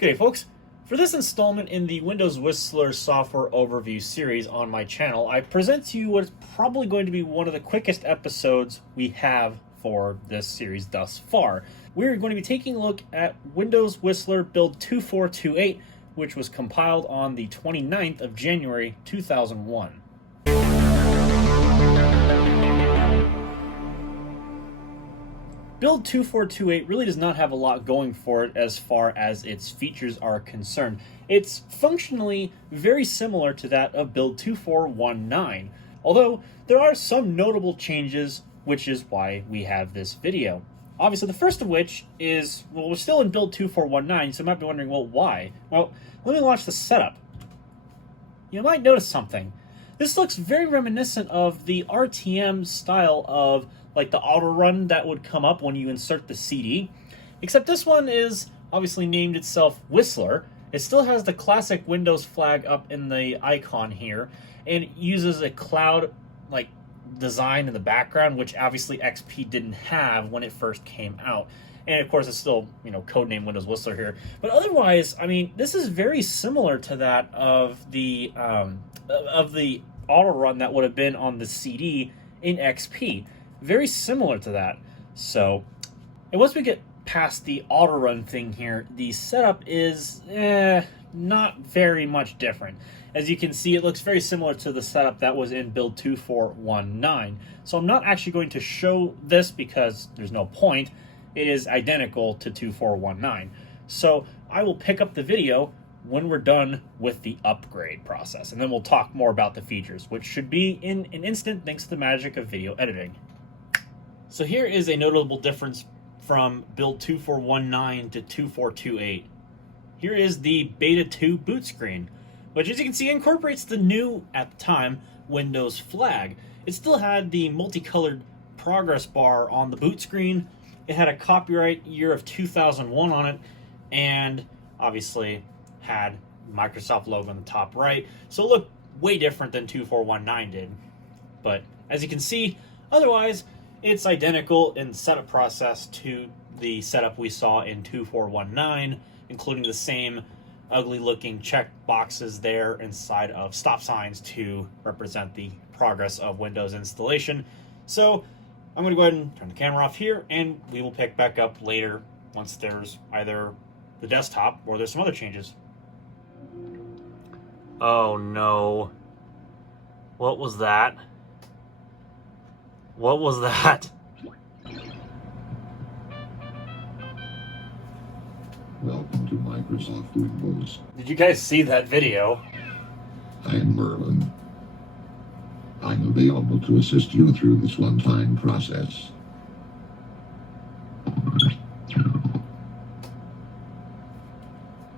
Okay, folks, for this installment in the Windows Whistler software overview series on my channel, I present to you what is probably going to be one of the quickest episodes we have for this series thus far. We're going to be taking a look at Windows Whistler build 2428, which was compiled on the 29th of January 2001. Build 2428 really does not have a lot going for it as far as its features are concerned. It's functionally very similar to that of build 2419, although there are some notable changes, which is why we have this video. Obviously, the first of which is, well, we're still in build 2419, so you might be wondering, well, why? Well, let me launch the setup. You might notice something. This looks very reminiscent of the RTM style of like the auto run that would come up when you insert the CD, except this one is obviously named itself Whistler. It still has the classic Windows flag up in the icon here, and it uses a cloud like design in the background, which obviously XP didn't have when it first came out. And of course, it's still, codename Windows Whistler here. But otherwise, I mean, this is very similar to that of the auto run that would have been on the CD in XP. Very similar to that. So, and once we get past the auto run thing here, the setup is not very much different. As you can see, it looks very similar to the setup that was in build 2419. So I'm not actually going to show this because there's no point. It is identical to 2419. So I will pick up the video when we're done with the upgrade process, and then we'll talk more about the features, which should be in an instant thanks to the magic of video editing. So here is a notable difference from build 2419 to 2428. Here is the Beta 2 boot screen, which, as you can see, incorporates the new, at the time, Windows flag. It still had the multicolored progress bar on the boot screen. It had a copyright year of 2001 on it, and obviously had Microsoft logo on the top right. So it looked way different than 2419 did. But as you can see, otherwise, it's identical in the setup process to the setup we saw in 2419, including the same ugly-looking check boxes there inside of stop signs to represent the progress of Windows installation. So I'm going to go ahead and turn the camera off here, and we will pick back up later once there's either the desktop or there's some other changes. Oh no. What was that? What was that? Welcome to Microsoft Windows. Did you guys see that video? I am Merlin. I'm available to assist you through this one-time process.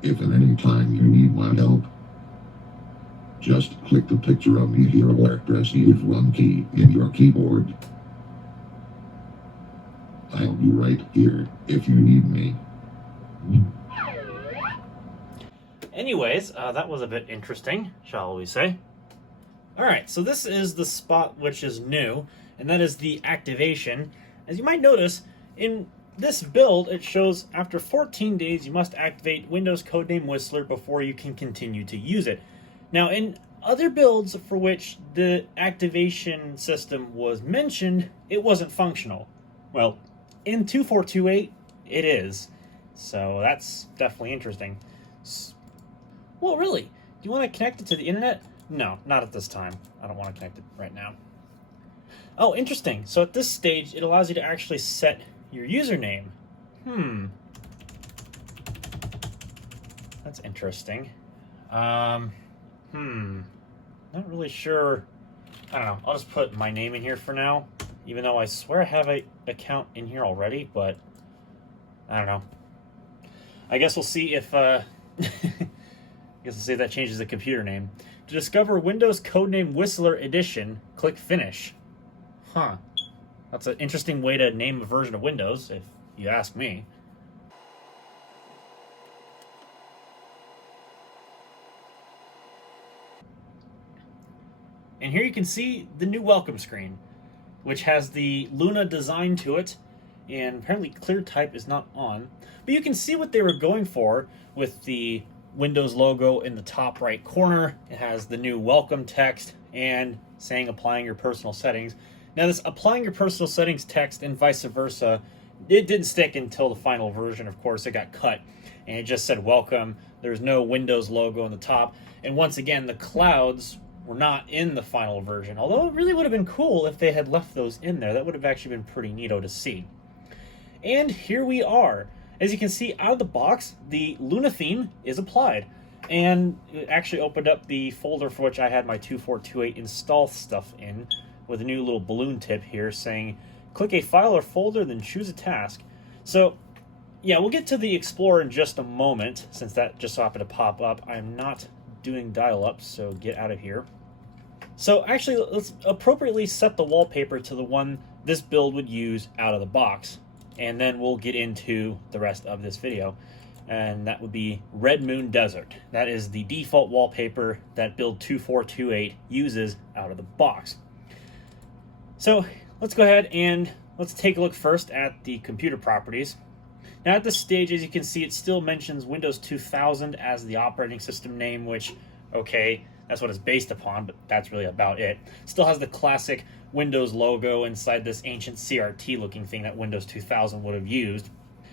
If at any time you need my help, just click the picture of me here or press the F1 key in your keyboard. I'll be right here if you need me. Anyways, that was a bit interesting, shall we say. Alright, so this is the spot which is new, and that is the activation. As you might notice, in this build, it shows after 14 days you must activate Windows Codename Whistler before you can continue to use it. Now, in other builds for which the activation system was mentioned, it wasn't functional. Well, in 2428, it is. So that's definitely interesting. Well, really? Do you want to connect it to the internet? No, not at this time. I don't want to connect it right now. Oh, interesting. So at this stage, it allows you to actually set your username. That's interesting. Not really sure. I don't know. I'll just put my name in here for now, even though I swear I have an account in here already, but I don't know. I guess we'll see if I guess we'll see if that changes the computer name. To discover Windows Codename Whistler Edition, click Finish. Huh. That's an interesting way to name a version of Windows, if you ask me. And here you can see the new welcome screen, which has the Luna design to it, and apparently clear type is not on. But you can see what they were going for with the Windows logo in the top right corner. It has the new welcome text and saying applying your personal settings. Now this applying your personal settings text and vice versa, it didn't stick until the final version. Of course, it got cut and it just said welcome. There's no Windows logo on the top. And once again, the clouds were not in the final version, although it really would have been cool if they had left those in there. That would have actually been pretty neato to see. And here we are. As you can see out of the box, the Luna theme is applied. And it actually opened up the folder for which I had my 2428 install stuff in, with a new little balloon tip here saying, click a file or folder, then choose a task. So, yeah, we'll get to the Explorer in just a moment, since that just so happened to pop up. I'm not doing dial-up, so get out of here. So actually, let's appropriately set the wallpaper to the one this build would use out of the box. And then we'll get into the rest of this video. And that would be Red Moon Desert. That is the default wallpaper that build 2428 uses out of the box. So let's go ahead and let's take a look first at the computer properties. Now at this stage, as you can see, it still mentions Windows 2000 as the operating system name, which, okay, that's what it's based upon, but that's really about it. Still has the classic Windows logo inside this ancient CRT looking thing that Windows 2000 would have used.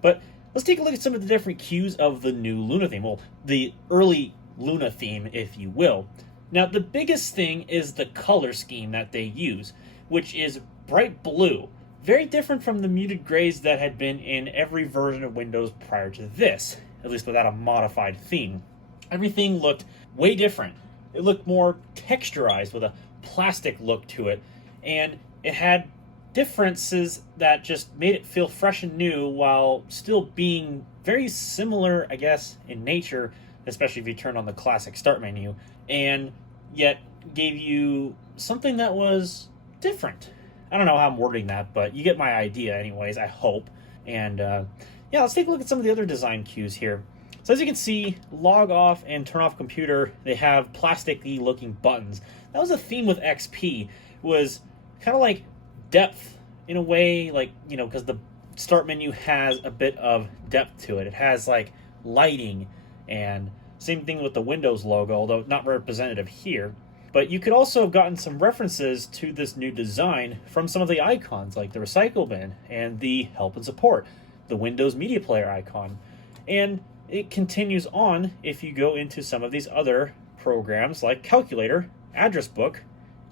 But let's take a look at some of the different cues of the new Luna theme. Well, the early Luna theme, if you will. Now, the biggest thing is the color scheme that they use, which is bright blue. Very different from the muted grays that had been in every version of Windows prior to this, at least without a modified theme. Everything looked way different. It looked more texturized with a plastic look to it, and it had differences that just made it feel fresh and new while still being very similar, I guess, in nature, especially if you turn on the classic start menu, and yet gave you something that was different. I don't know how I'm wording that, but you get my idea anyways, I hope. And yeah, let's take a look at some of the other design cues here. So as you can see, log off and turn off computer, they have plasticky looking buttons. That was a theme with XP, was kind of like depth in a way, like, you know, because the start menu has a bit of depth to it. It has like lighting, and same thing with the Windows logo, although not representative here. But you could also have gotten some references to this new design from some of the icons, like the recycle bin and the help and support, the Windows Media Player icon. And it continues on if you go into some of these other programs like Calculator, Address Book,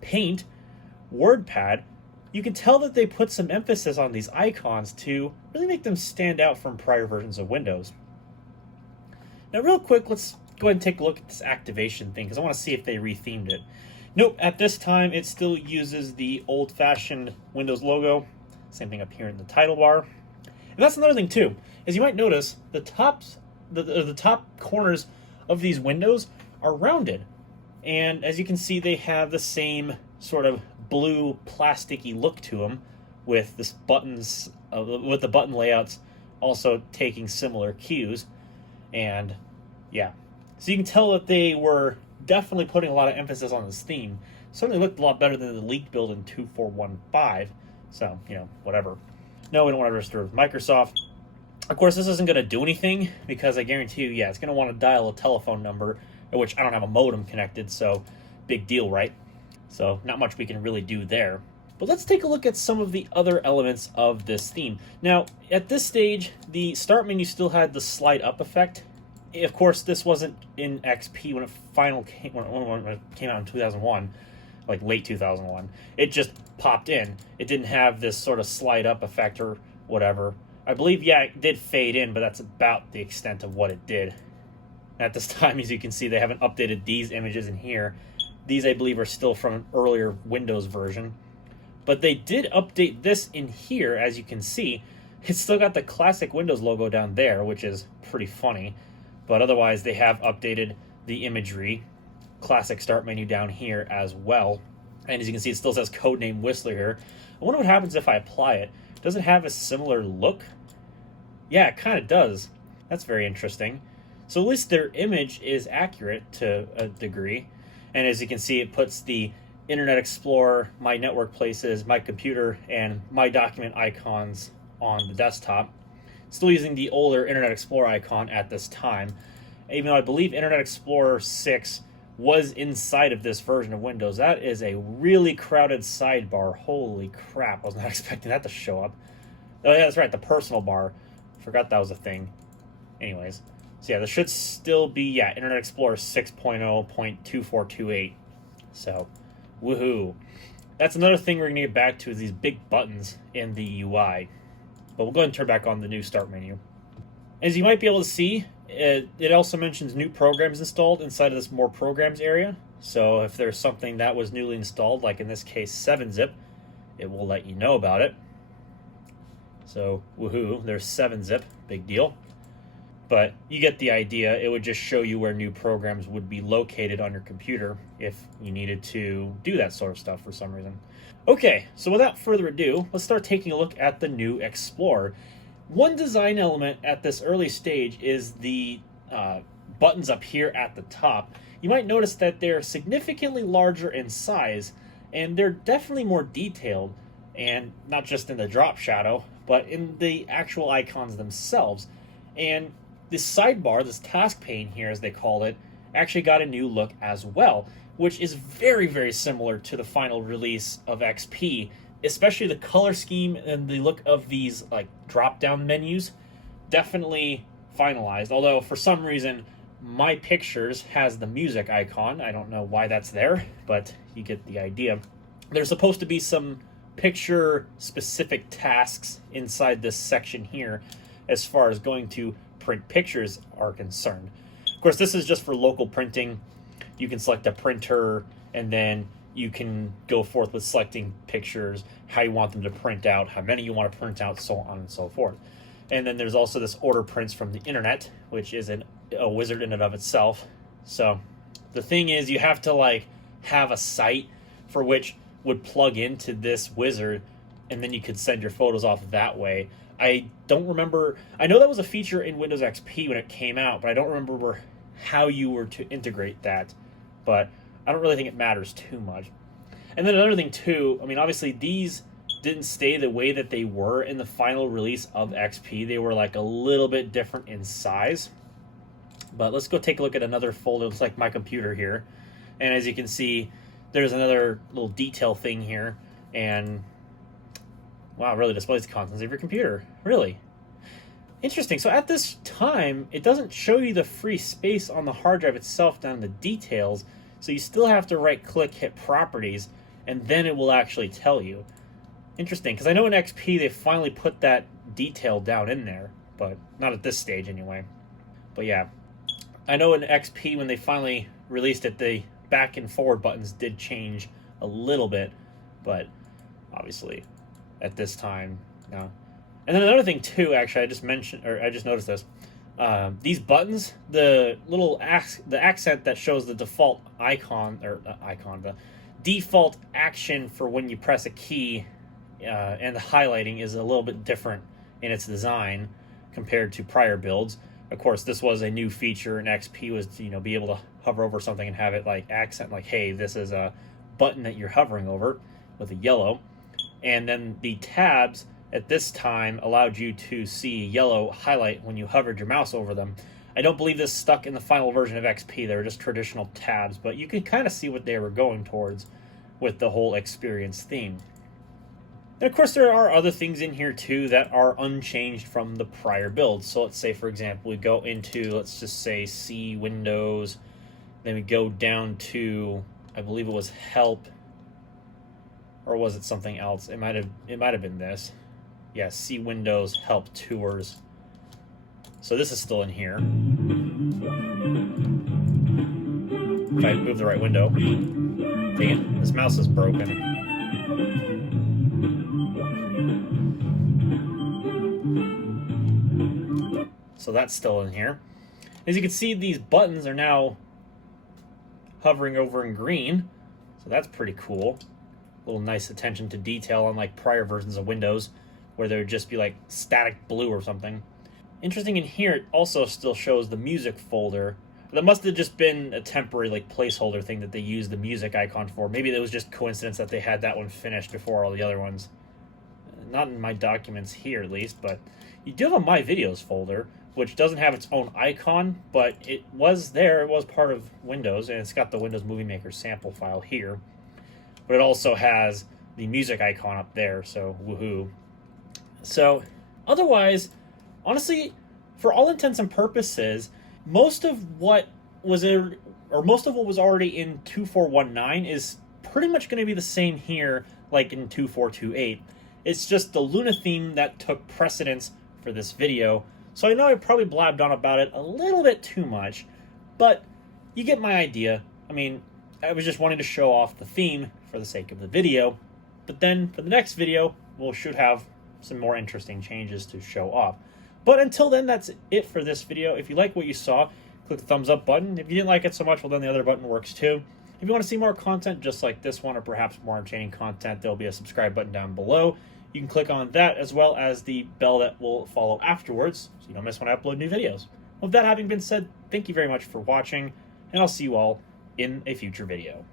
Paint, WordPad. You can tell that they put some emphasis on these icons to really make them stand out from prior versions of Windows. Now real quick, let's go ahead and take a look at this activation thing, because I want to see if they rethemed it. Nope, at this time it still uses the old-fashioned Windows logo. Same thing up here in the title bar. And that's another thing too, as you might notice, the top corners of these windows are rounded. And as you can see, they have the same sort of blue plasticky look to them, with this buttons, with the button layouts also taking similar cues. And yeah, so you can tell that they were definitely putting a lot of emphasis on this theme. Certainly looked a lot better than the leaked build in 2415. So, you know, whatever. No, we don't want to register with Microsoft. Of course, this isn't going to do anything, because I guarantee you, yeah, it's going to want to dial a telephone number, which I don't have a modem connected, so big deal, right? So not much we can really do there. But let's take a look at some of the other elements of this theme. Now, at this stage, the start menu still had the slide up effect. Of course, this wasn't in XP when it when it came out in 2001, like late 2001. It just popped in. It didn't have this sort of slide up effect or whatever. I believe, yeah, it did fade in, but that's about the extent of what it did. At this time, as you can see, they haven't updated these images in here. These, I believe, are still from an earlier Windows version. But they did update this in here, as you can see. It's still got the classic Windows logo down there, which is pretty funny. But otherwise, they have updated the imagery. Classic start menu down here as well. And as you can see, it still says Codename Whistler here. I wonder what happens if I apply it. Does it have a similar look? Yeah, it kind of does. That's very interesting. So at least their image is accurate to a degree. And as you can see, it puts the Internet Explorer, My Network Places, My Computer, and My Document icons on the desktop. Still using the older Internet Explorer icon at this time, even though I believe Internet Explorer 6 was inside of this version of Windows. That is a really crowded sidebar. Holy crap, I was not expecting that to show up. Oh yeah, that's right, the personal bar. Forgot that was a thing. Anyways, so yeah, this should still be, yeah, Internet Explorer 6.0.2428. So, woohoo. That's another thing we're going to get back to, is these big buttons in the UI. But we'll go ahead and turn back on the new start menu. As you might be able to see, it also mentions new programs installed inside of this more programs area. So if there's something that was newly installed, like in this case 7-zip, it will let you know about it. So woohoo, there's 7-zip, big deal. But you get the idea. It would just show you where new programs would be located on your computer if you needed to do that sort of stuff for some reason. Okay, so without further ado, let's start taking a look at the new Explorer. One design element at this early stage is the buttons up here at the top. You might notice that they're significantly larger in size, and they're definitely more detailed, and not just in the drop shadow, but in the actual icons themselves. And this sidebar, this task pane here as they call it, actually got a new look as well, which is very, very similar to the final release of XP, especially the color scheme and the look of these like drop-down menus. Definitely finalized, although for some reason My Pictures has the music icon. I don't know why that's there, but you get the idea. There's supposed to be some picture-specific tasks inside this section here as far as going to print pictures are concerned. Of course, this is just for local printing. You can select a printer, and then you can go forth with selecting pictures, how you want them to print out, how many you want to print out, so on and so forth. And then there's also this order prints from the internet, which is a wizard in and of itself. So the thing is, you have to like have a site for which would plug into this wizard, and then you could send your photos off that way. I don't remember. I know that was a feature in Windows XP when it came out, but I don't remember how you were to integrate that. But I don't really think it matters too much. And then another thing too, I mean, obviously these didn't stay the way that they were in the final release of XP. They were like a little bit different in size. But let's go take a look at another folder. It looks like my computer here. And as you can see, there's another little detail thing here. And wow, it really displays the contents of your computer. Really interesting. So at this time, it doesn't show you the free space on the hard drive itself down in the details. So you still have to right-click, hit Properties, and then it will actually tell you. Interesting, because I know in XP they finally put that detail down in there, but not at this stage anyway. But yeah, I know in XP when they finally released it, the back and forward buttons did change a little bit, but obviously at this time, no. And then another thing too, actually, I just noticed this. These buttons, the little the accent that shows the default the default action for when you press a key, and the highlighting is a little bit different in its design compared to prior builds. Of course, this was a new feature in XP, was to, be able to hover over something and have it like accent, like, hey, this is a button that you're hovering over with a yellow. And then the tabs at this time allowed you to see yellow highlight when you hovered your mouse over them. I don't believe this stuck in the final version of XP. They were just traditional tabs, but you can kind of see what they were going towards with the whole experience theme. And of course, there are other things in here too that are unchanged from the prior builds. So let's say, for example, we go into, let's just say, C Windows, then we go down to, I believe it was Help, or was it something else? It might have been this. Yeah, C Windows Help Tours. So this is still in here. If I move the right window. Dang it, this mouse is broken. So that's still in here. As you can see, these buttons are now hovering over in green. So that's pretty cool. A little nice attention to detail, unlike prior versions of Windows, where there would just be like static blue or something. Interesting, in here it also still shows the music folder. That must have just been a temporary like placeholder thing that they used the music icon for. Maybe it was just coincidence that they had that one finished before all the other ones. not in my documents here at least, but you do have a My Videos folder, which doesn't have its own icon, but it was there. It was part of Windows, and it's got the Windows Movie Maker sample file here. But it also has the music icon up there, so woohoo. So otherwise, honestly, for all intents and purposes, most of what was already in 2419 is pretty much going to be the same here, like in 2428. It's just the Luna theme that took precedence for this video. So I know I probably blabbed on about it a little bit too much, but you get my idea. I mean, I was just wanting to show off the theme for the sake of the video, but then for the next video, we should have some more interesting changes to show off. But until then, that's it for this video. If you like what you saw, click the thumbs up button. If you didn't like it so much, well, then the other button works too. If you want to see more content just like this one, or perhaps more entertaining content, there'll be a subscribe button down below. You can click on that, as well as the bell that will follow afterwards, so you don't miss when I upload new videos. With that having been said, thank you very much for watching, and I'll see you all in a future video.